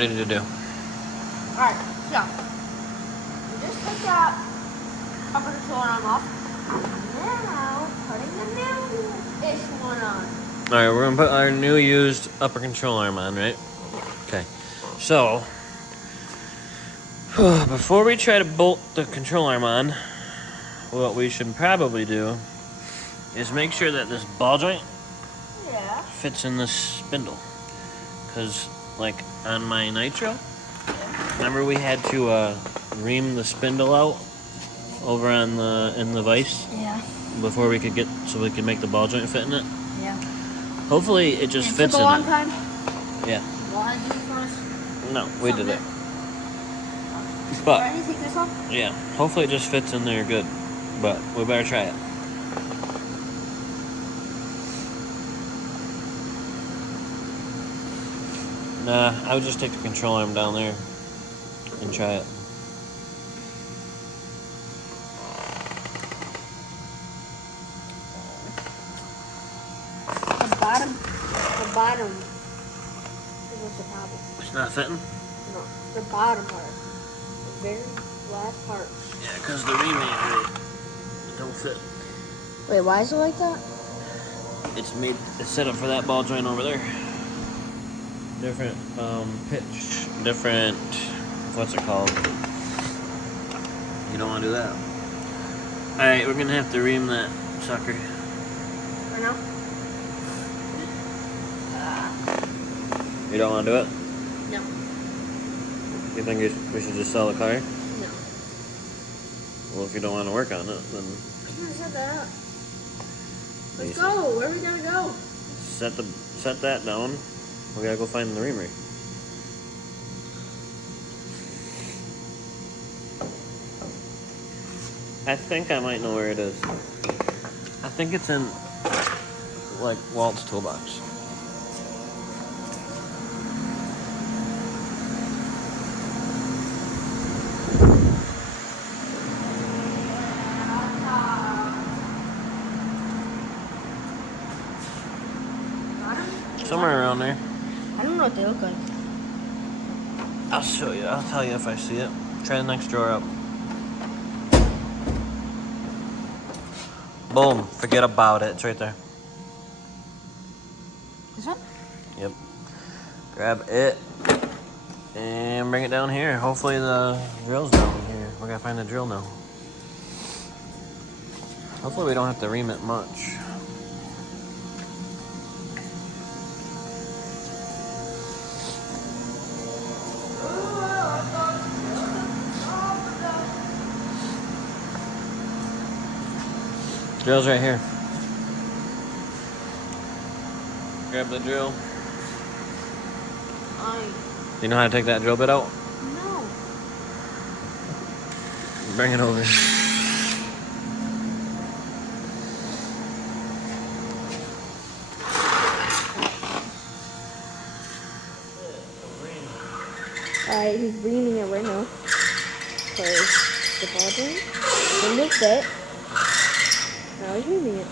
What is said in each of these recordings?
ready to do. Alright, so we just took that upper control arm off. Now putting the new-ish one on. Alright, we're gonna put our new used upper control arm on, right? Okay. So before we try to bolt the control arm on, what we should probably do is make sure that this ball joint fits in this spindle. Because, like, on my Nitro, remember we had to ream the spindle out over on in the vise? Yeah. Before we could so we could make the ball joint fit in it? Yeah. Hopefully it just fits in it. Took a long time? Yeah. Want to do it for us? No, we did it. But, Ready to take this off? yeah, hopefully it just fits in there good. But we better try it. Nah, I would just take the control arm down there and try it. The bottom is what's the problem. It's not fitting? No, the bottom part. The very last part. Yeah, because the ream ain't right. It don't fit. Wait, why is it like that? It's set up for that ball joint over there. Different pitch, different, what's it called? You don't want to do that. Alright, we're gonna have to ream that sucker. I know. You don't want to do it? No. You think we should just sell the car? No. Well, if you don't want to work on it, then I said that. Let's go. Where are we gonna go? set that down. We gotta go find the reamer. I think I might know where it is. I think it's in, like, Walt's toolbox. Somewhere around there. I don't know what they look like. I'll show you. I'll tell you if I see it. Try the next drawer up. Boom. Forget about it. It's right there. This one? Yep. Grab it and bring it down here. Hopefully the drill's down here. We gotta find the drill now. Hopefully we don't have to ream it much. Drill's right here. Grab the drill. You know how to take that drill bit out? No. Bring it over. Alright, he's reaming it right now. Because the ball joint didn't fit. Now he's reaming it.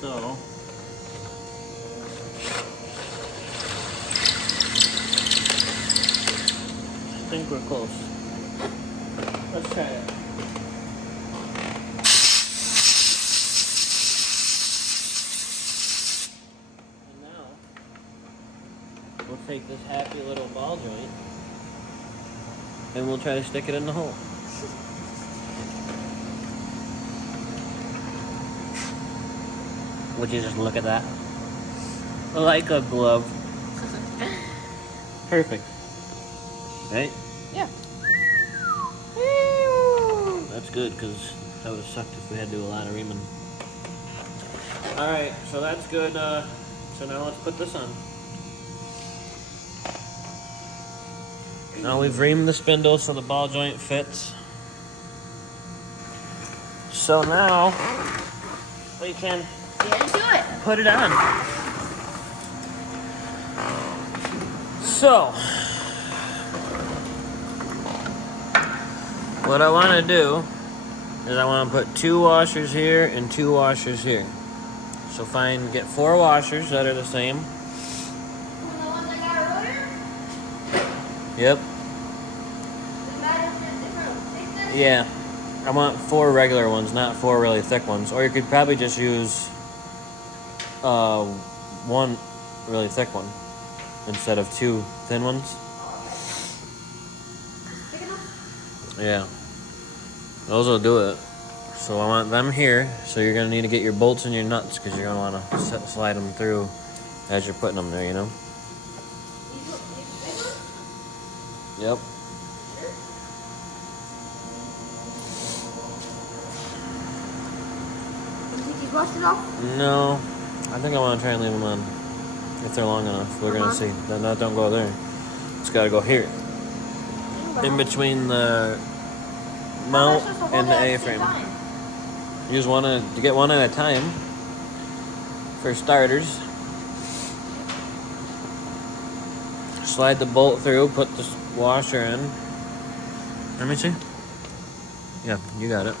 So, I think we're close. Let's try it. And now, we'll take this happy little ball joint and we'll try to stick it in the hole. Would you just look at that? Like a glove. Perfect. Right? Yeah. That's good, because that would have sucked if we had to do a lot of reaming. Alright, so that's good. So now let's put this on. Now we've reamed the spindle so the ball joint fits. So now we can Yeah, do it. put it on. So, what I want to do is I want to put 2 washers here and 2 washers here. So get 4 washers that are the same. The ones I got earlier? Yep. Does it matter if they're different thickness? Yeah. I want 4 regular ones, not 4 really thick ones. Or you could probably just use 1 really thick one instead of 2 thin ones. Big enough? Yeah. Those will do it. So I want them here. So you're going to need to get your bolts and your nuts because you're going to want to slide them through as you're putting them there, you know? These big ones? Yep. Can you take these washers off? No. I think I want to try and leave them on if they're long enough. We're going to see. Then that don't go there. It's got to go here. In between the mount and the A-frame. You just want to get one at a time for starters. Slide the bolt through, put the washer in. Let me see. Yeah, you got it.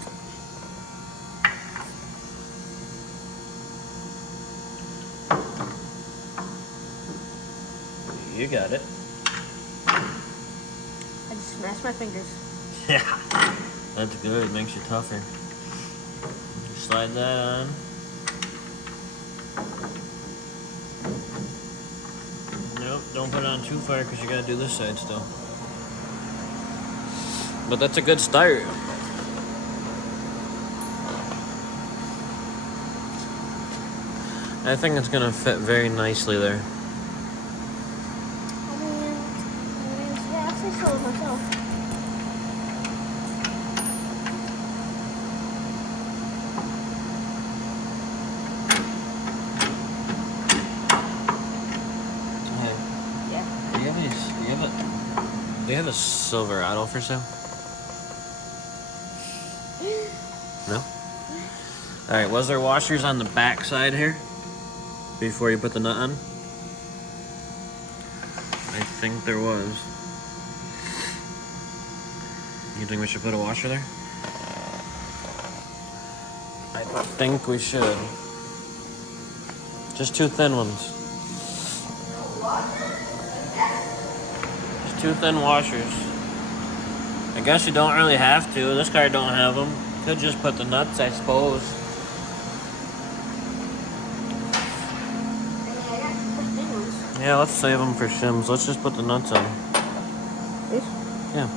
You got it. I just smashed my fingers. Yeah, that's good. It makes you tougher. Slide that on. Nope, don't put it on too far because you gotta do this side still. But that's a good start. I think it's gonna fit very nicely there. Yeah, I'll say so myself. Do you have a Silverado for sale? No? Alright, was there washers on the back side here? Before you put the nut on? I think there was. You think we should put a washer there? I think we should. Just 2 thin ones. 2 thin washers. I guess you don't really have to. This car don't have them. Could just put the nuts, I suppose. Yeah, let's save them for shims. Let's just put the nuts on. This? Yeah.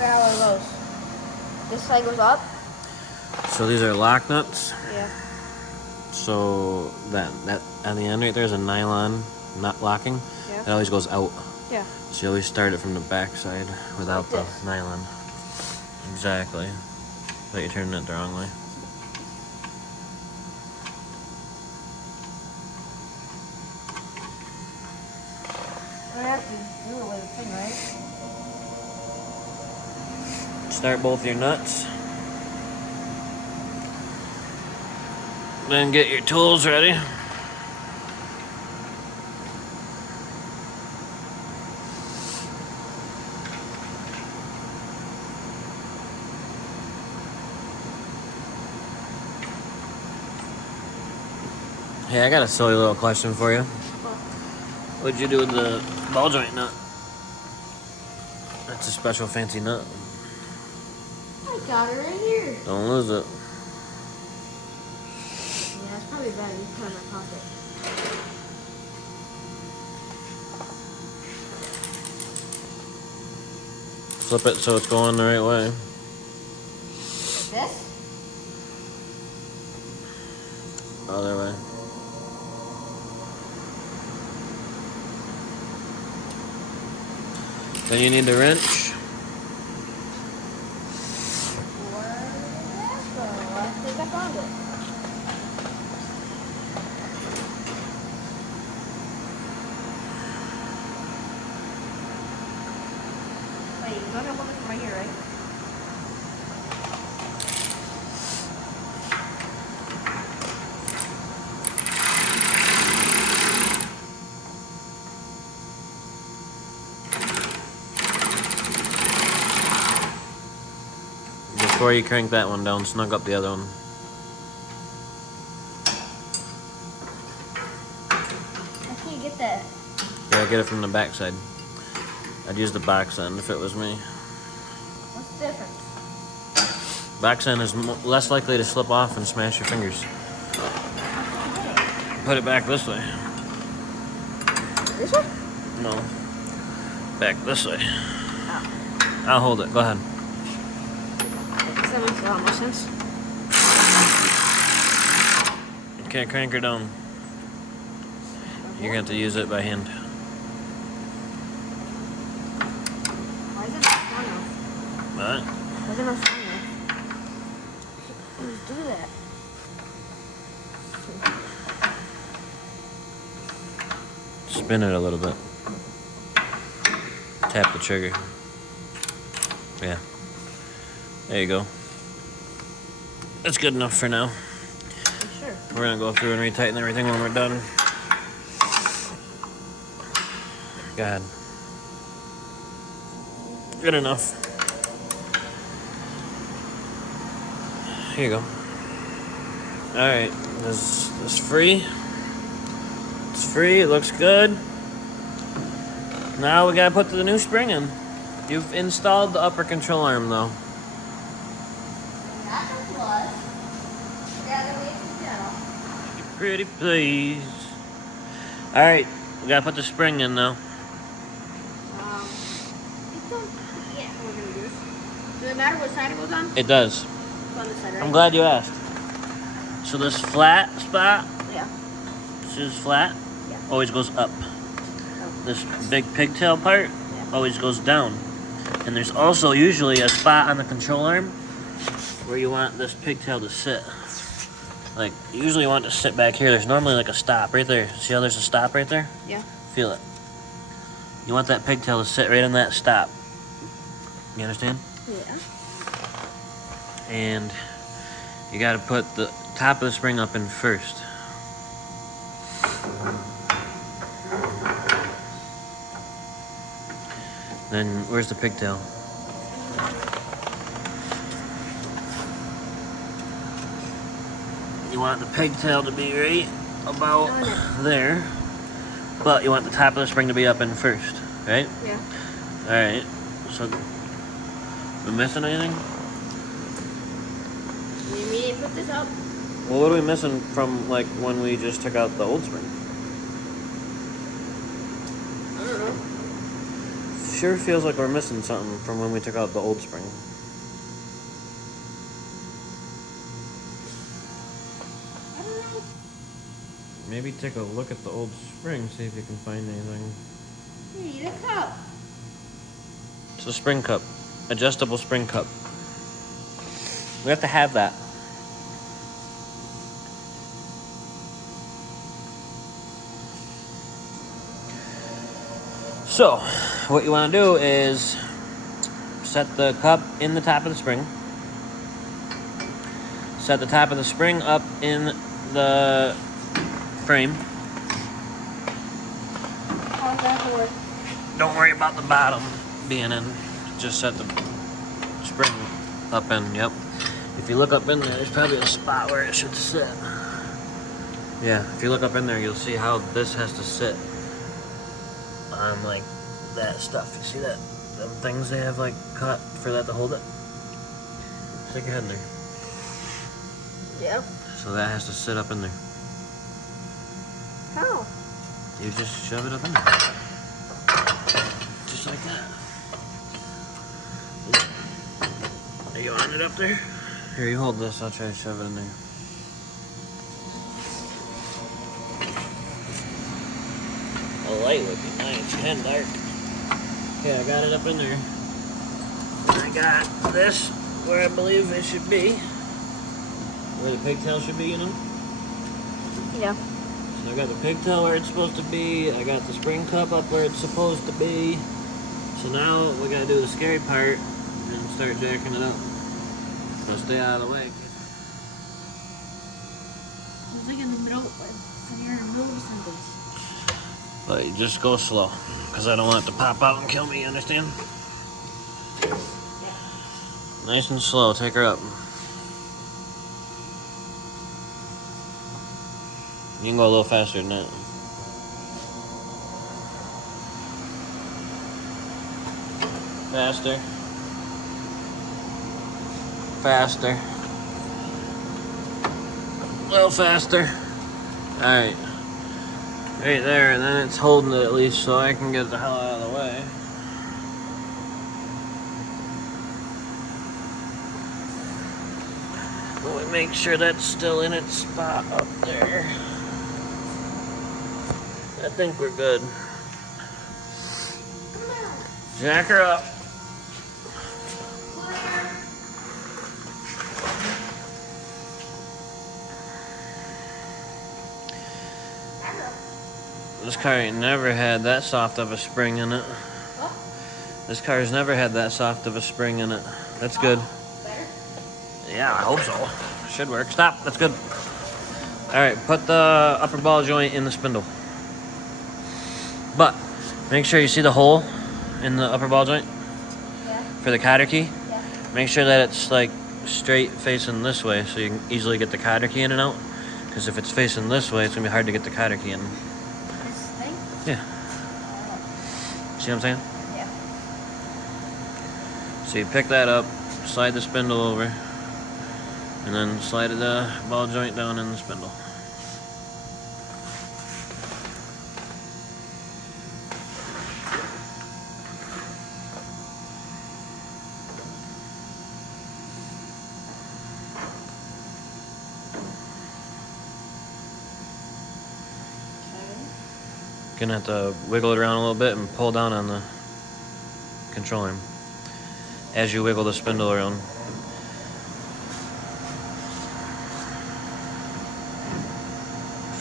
How are those? This side goes up? So these are lock nuts. Yeah. So that at the end right there is a nylon nut locking. Yeah. It always goes out. Yeah. So you always start it from the back side without Like the nylon. Exactly. But you're turning it the wrong way. I have to do it with a thing, right? Start both your nuts. Then get your tools ready. Hey, I got a silly little question for you. What'd you do with the ball joint nut? That's a special fancy nut. I got it right here. Don't lose it. Yeah, it's probably bad. You put it in my pocket. Flip it so it's going the right way. This? Other way. Then you need the wrench. Where did that go? I think I found it. Wait, you don't have one from right here, right? before you crank that one down, snug up the other one. I can't get that. Yeah, get it from the back side. I'd use the box end if it was me. What's the difference? Box end is less likely to slip off and smash your fingers. Put it back this way. This way? No. Back this way. Oh. I'll hold it. Go ahead. That makes a lot more sense. Okay, crank her down. You're going to have to use it by hand. Why is it not strong enough? What? Why is it not strong enough? Just do that. Spin it a little bit. Tap the trigger. Yeah. There you go. That's good enough for now. Sure. We're gonna go through and retighten everything when we're done. Go ahead. Good enough. Here you go. Alright, this is free. It's free, it looks good. Now we gotta put the new spring in. You've installed the upper control arm though. Not the plus. Yeah, the way to go. Pretty please. Alright, we gotta put the spring in though. Yeah, we're gonna do this. Does it matter what side it goes on? It does. It's on this side, right? I'm glad you asked. So this flat spot, Yeah. this is flat, Yeah. always goes up. Oh. This big pigtail part Yeah. always goes down. And there's also usually a spot on the control arm where you want this pigtail to sit. Like, usually you want it to sit back here. There's normally like a stop right there. See how there's a stop right there? Yeah. Feel it. You want that pigtail to sit right on that stop. You understand? Yeah. And you gotta put the top of the spring up in first. Then, where's the pigtail? You want the pigtail to be right about there, but you want the top of the spring to be up in first, right? Yeah. Alright, so, we missing anything? You mean you put this up? Well, what are we missing from, like, when we just took out the old spring? I don't know. Sure feels like we're missing something from when we took out the old spring. I don't know. Maybe take a look at the old spring, see if you can find anything. You need a cup. It's a spring cup. Adjustable spring cup. We have to have that. So, what you want to do is set the cup in the top of the spring. Set the top of the spring up in the frame. How's that work? Don't worry about the bottom being in. Just set the spring up in, yep. If you look up in there, there's probably a spot where it should sit. Yeah, if you look up in there, you'll see how this has to sit on, like, that stuff. You see that? Them things they have, like, cut for that to hold it? Stick your head in there. Yeah. So that has to sit up in there. How? You just shove it up in there. Just like that. Are you on it up there? Here, you hold this. I'll try to shove it in there. A light would be nice. It's kind of dark. Okay, I got it up in there. I got this where I believe it should be. Where the pigtail should be, you know? Yeah. So I got the pigtail where it's supposed to be. I got the spring cup up where it's supposed to be. So now we gotta do the scary part and start jacking it up. So stay out of the way. It's like in the middle, like, you're in the middle of something. But you just go slow, because I don't want it to pop out and kill me, you understand? Nice and slow. Take her up. You can go a little faster than that. Faster. Faster. A little faster. Alright. Right there, and then it's holding it at least so I can get the hell out of the way. We'll make sure that's still in its spot up there. I think we're good. Jack her up. This car ain't never had that soft of a spring in it. What? This car's never had that soft of a spring in it. That's good. Better? Yeah, I hope so. Should work. Stop. That's good. Alright, put the upper ball joint in the spindle. But, make sure you see the hole in the upper ball joint? Yeah. For the cotter key? Yeah. Make sure that it's like straight facing this way so you can easily get the cotter key in and out. Because if it's facing this way, it's going to be hard to get the cotter key in. This thing? Yeah. See what I'm saying? Yeah. So you pick that up, slide the spindle over, and then slide the ball joint down in the spindle. Gonna have to wiggle it around a little bit and pull down on the control arm as you wiggle the spindle around.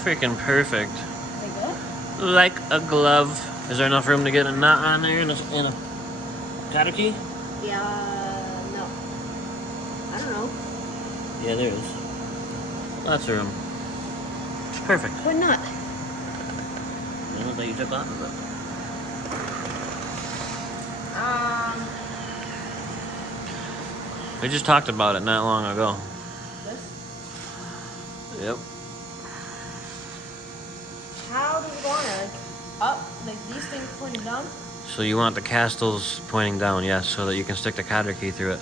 Freaking perfect. They good? Like a glove. Is there enough room to get a knot on there and a cotter key? Yeah, no. I don't know. Yeah, there is. Lots of room. It's perfect. What not? I don't think you took off of it. We just talked about it not long ago. This? Yep. How do you want it? Up? Like these things pointing down? So you want the castles pointing down, yes, so that you can stick the cotter key through it.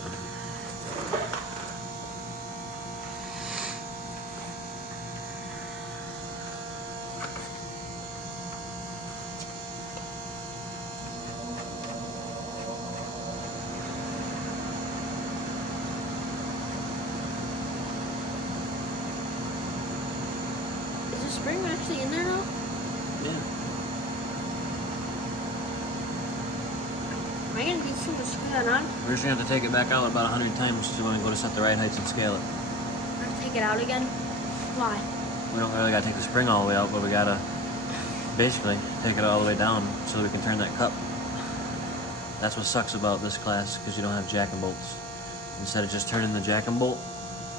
Is the spring actually in there now? Yeah. Am I gonna need some to screw that on? We're just gonna have to take it back out about 100 times so when we go to set the right heights and scale it. I'm gonna take it out again? Why? We don't really gotta take the spring all the way out, but we gotta basically take it all the way down so we can turn that cup. That's what sucks about this class, because you don't have jack and bolts. Instead of just turning the jack and bolt,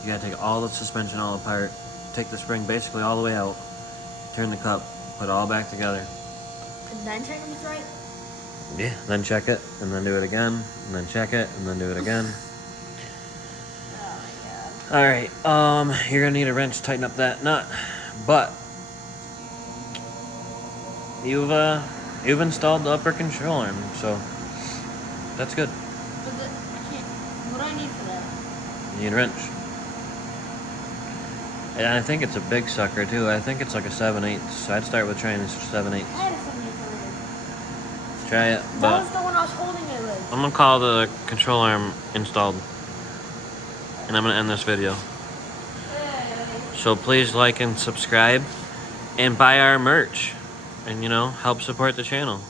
you gotta take all the suspension all apart, take the spring basically all the way out, turn the cup, put it all back together. And then check if it's right? Yeah, then check it, and then do it again, and then check it, and then do it again. Oh my god. Alright, you're gonna need a wrench to tighten up that nut, but you've installed the upper control arm, so that's good. But I can't. What do I need for that? You need a wrench. And I think it's a big sucker too. I think it's like a 7/8. So I'd start with trying this 7/8. I had a 78 Try it, That but was the one I was holding it with. I'm gonna call the control arm installed, and I'm gonna end this video. So please like and subscribe, and buy our merch, and help support the channel.